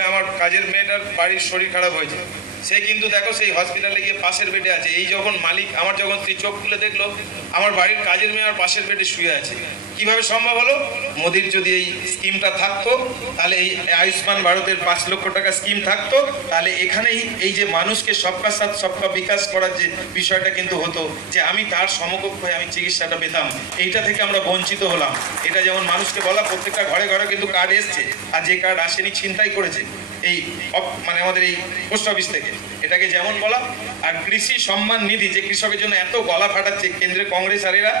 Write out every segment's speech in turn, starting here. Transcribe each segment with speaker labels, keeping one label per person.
Speaker 1: আমার কাজের মেয়েটার বাড়ির শরীর খারাপ হয়েছে। সে কিন্তু দেখো সেই হসপিটালে গিয়ে পাশের বেডে আছে। এই যখন মালিক, আমার যখন স্ত্রী চোখ খুলে দেখল, আমার বাড়ির কাজের মেয়ে আমার পাশের বেডে শুয়ে আছে। কীভাবে সম্ভব হলো? মোদির যদি এই স্কিমটা থাকতো, তাহলে এই আয়ুষ্মান ভারতের পাঁচ লক্ষ টাকা স্কিম থাকতো, তাহলে এখানেই এই যে মানুষকে সবকা সাথ, সবকা বিকাশ করার যে বিষয়টা কিন্তু হতো, যে আমি তার সমকক্ষ হয়ে আমি চিকিৎসাটা পেতাম। এইটা থেকে আমরা বঞ্চিত হলাম। এটা যেমন মানুষকে বলা, প্রত্যেকটা ঘরে ঘরে কিন্তু কার্ড এসছে। আর যে কার্ড আসেনি, ছিনতাই করেছে। এই মানে আমাদের এই পোস্ট অফিস থেকে। এটাকে যেমন বলা, আর কৃষি সম্মান নিধি, যে কৃষকের জন্য এত গলা ফাটাচ্ছে কেন্দ্রের কংগ্রেস আর এরা,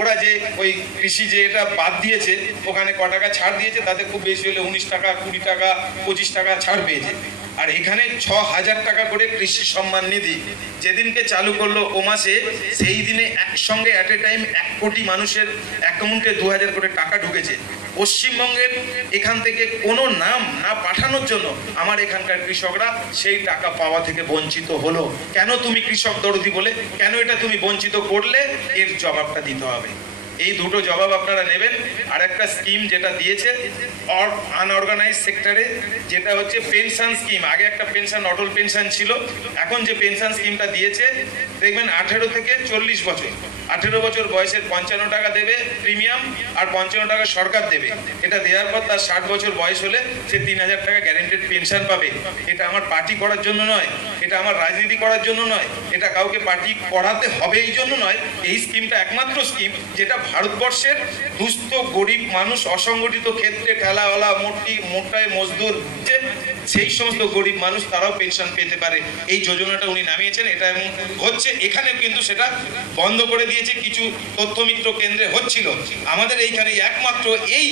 Speaker 1: ওরা যে ওই কৃষি যে এটা বাদ দিয়েছে, ওখানে ক টাকা ছাড় দিয়েছে, তাতে খুব বেশি হলে উনিশ টাকা, কুড়ি টাকা, পঁচিশ টাকা ছাড় পেয়েছে। আর এখানে ছ হাজার টাকা করে কৃষি সম্মান নিধি যেদিনকে চালু করল ও মাসে, সেই দিনে একসঙ্গে অ্যাট এ টাইম এক কোটি মানুষের অ্যাকাউন্টে দু হাজার করে টাকা ঢুকেছে। পশ্চিমবঙ্গের এখান থেকে কোনো নাম না পাঠানোর জন্য আমার এখানকার কৃষকরা সেই টাকা পাওয়া থেকে বঞ্চিত হলো। কেন তুমি কৃষক দরদি বলে? কেন এটা তুমি বঞ্চিত করলে? এর জবাবটা দিতে হবে। এই দুটো জবাব আপনারা নেবেন। আর একটা স্কিম যেটা দিয়েছে আনঅর্গানাইজ সেক্টরে যেটা হচ্ছে পেনশন স্কিম আগে একটা পেনশন অটল পেনশন ছিল। এখন যে পেনশন স্কিমটা দিয়েছে, দেখবেন আঠেরো থেকে চল্লিশ বছর। আঠেরো বছর বয়সের পঞ্চান্ন টাকা দেবে প্রিমিয়াম আর পঞ্চান্ন টাকা সরকার দেবে। এটা দেওয়ার পর তার ষাট বছর বয়স হলে সে তিন হাজার টাকা গ্যারেন্টেড পেনশন পাবে। এটা আমার পার্টি করার জন্য নয়। এটা আমার রাজনীতি করার জন্য নয়। এটা কাউকে পার্টি করাতে হবে এই জন্য নয়। এই স্কিমটা একমাত্র স্কিম যেটা ভারতবর্ষের দুস্থ, গরিব মানুষ, অসংগঠিত ক্ষেত্রে ঠেলাওয়ালা, মোটি, মোটায় মজদুর সেই সমস্ত গরিব মানুষ তারাও পেনশন পেতে পারে। এই যোজনাটা উনি নামিয়েছেন, এটা এমন হচ্ছে, এখানে কিন্তু সেটা বন্ধ করে দিয়েছে, কিছু তথ্যমিত্র কেন্দ্রে হচ্ছিল। আমাদের এইখানে একমাত্র এই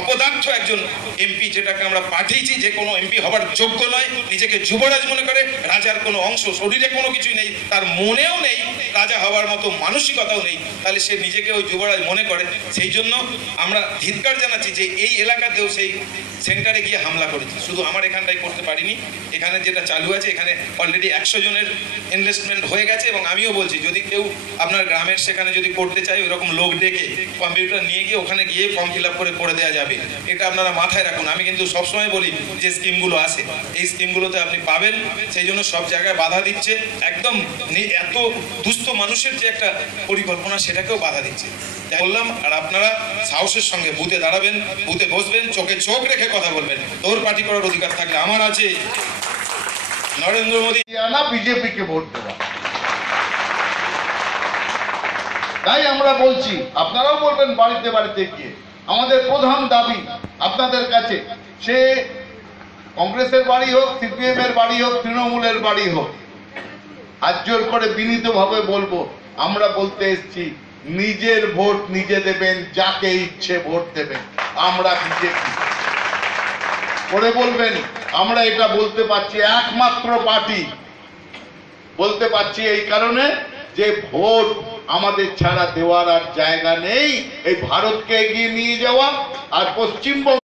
Speaker 1: অপদার্থ একজন এমপি, যেটাকে আমরা পাঠিয়েছি, যে কোনো এমপি হবার যোগ্য নয়, নিজেকে যুবরাজ মনে করে, রাজার কোনো অংশ, শরীরে কোনো কিছুই নেই, তার মনেও নেই, রাজা হওয়ার মতো মানসিকতাও নেই, তাহলে সে নিজেকে ওই যুবরাজ মনে করে। সেই জন্য আমরা ধিৎকার জানাচ্ছি যে এই এলাকাতেও সেই সেন্টারে গিয়ে হামলা করেছে। শুধু আমার এখানটাই করতে পারিনি। এখানে যেটা চালু আছে, এখানে অলরেডি একশো জনের ইনভেস্টমেন্ট হয়ে গেছে এবং আমিও বলছি, যদি কেউ আপনার গ্রামের সেখানে যদি করতে চায়, ওইরকম লোক ডেকে কম্পিউটার নিয়ে গিয়ে ওখানে গিয়ে ফর্ম ফিল করে করে দেওয়া যাবে। এটা আপনারা মাথায় রাখুন। আমি কিন্তু সবসময় বলি যে স্কিমগুলো আছে। এই স্কিমগুলোতে আপনি পাবেন। সেই জন্য সব জায়গায় বাধা দিচ্ছে। একদম এত দুস্থ মানুষের যে একটা পরিকল্পনা, সেটাকেও বাধা দিচ্ছে। বললাম আর আপনারা সাহসের সঙ্গে বুথে দাঁড়াবেন, বুথে বসবেন, চোখে চোখ রেখে কথা বলবেন। তোর পার্টি করার অধিকার থাকলে আমার আছে। নরেন্দ্র মোদী
Speaker 2: আনা বিজেপিকে ভোট দেওয়া। তাই আমরা বলছি, আপনারাও বলবেন বাড়িতে বাড়িতে গিয়ে। আমাদের প্রধান দাবি আপনাদের কাছে, সে কংগ্রেসের বাড়ি হোক সিপিএম এর বাড়ি হোক, তৃণমূলের বাড়ি হোক। হাত জোর করে বিনীতভাবে বলব, আমরা বলতে এসেছি নিজের ভোট নিজে দেবেন, যাকে ইচ্ছে ভোট দেবেন। আমরা বিজেপি। করে বলবেন, আমরা এটা বলতে পারছি একমাত্র পার্টি। বলতে পারছি এই কারণে যে ভোট আমাদের ছাড়া দেওয়ার আর জায়গা নেই, এই ভারতকে এগিয়ে নিয়ে যাওয়া আর পশ্চিমবঙ্গ